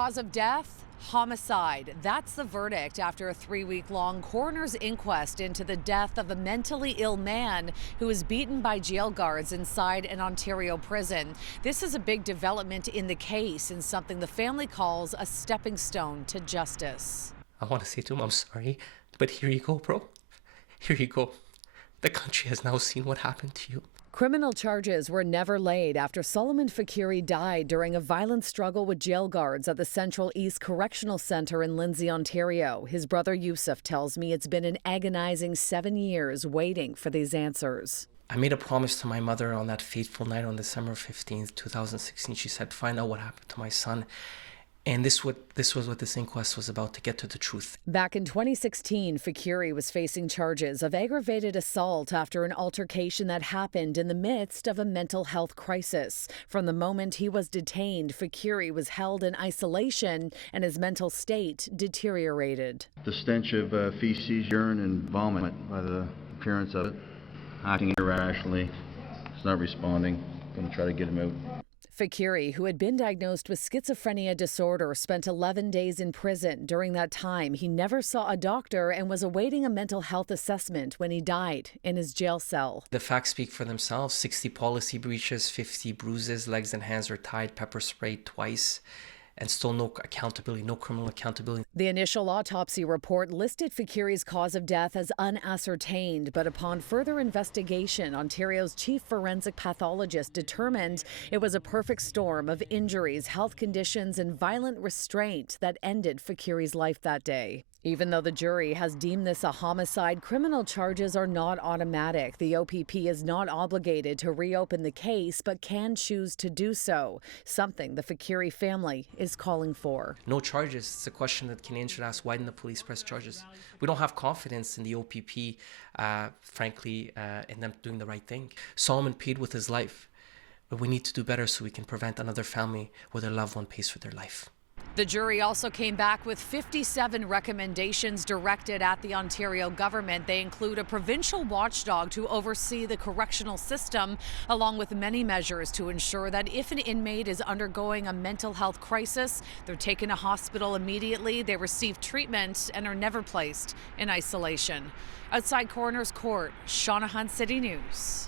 Cause of death? Homicide. That's the verdict after a 3-week-long coroner's inquest into the death of a mentally ill man who was beaten by jail guards inside an Ontario prison. This is a big development in the case and something the family calls a stepping stone to justice. I want to say to him, I'm sorry, but here you go, bro. Here you go. The country has now seen what happened to you. Criminal charges were never laid after Soleiman Faqiri died during a violent struggle with jail guards at the Central East Correctional Centre in Lindsay, Ontario. His brother Yusuf tells me it's been an agonizing 7 years waiting for these answers. I made a promise to my mother on that fateful night on December 15th, 2016. She said, find out what happened to my son. And this was what this inquest was about, to get to the truth. Back in 2016, Faqiri was facing charges of aggravated assault after an altercation that happened in the midst of a mental health crisis. From the moment he was detained, Faqiri was held in isolation and his mental state deteriorated. The stench of feces, urine, and vomit by the appearance of it. Acting irrationally. He's not responding. I'm going to try to get him out. Faqiri, who had been diagnosed with schizophrenia disorder, spent 11 days in prison. During that time, he never saw a doctor and was awaiting a mental health assessment when he died in his jail cell. The facts speak for themselves. 60 policy breaches, 50 bruises, legs and hands were tied, pepper sprayed twice, and still no accountability, no criminal accountability. The initial autopsy report listed Faqiri's cause of death as unascertained, but upon further investigation, Ontario's chief forensic pathologist determined it was a perfect storm of injuries, health conditions, and violent restraint that ended Faqiri's life that day. Even though the jury has deemed this a homicide, criminal charges are not automatic. The OPP is not obligated to reopen the case, but can choose to do so, something the Faqiri family is calling for. No charges. It's a question that Canadians should ask. Why didn't the police press charges? We don't have confidence in the OPP, frankly, in them doing the right thing. Soleiman paid with his life, but we need to do better so we can prevent another family where their loved one pays for their life. The jury also came back with 57 recommendations directed at the Ontario government. They include a provincial watchdog to oversee the correctional system, along with many measures to ensure that if an inmate is undergoing a mental health crisis, they're taken to hospital immediately, they receive treatment, and are never placed in isolation. Outside Coroner's Court, Shauna Hunt, City News.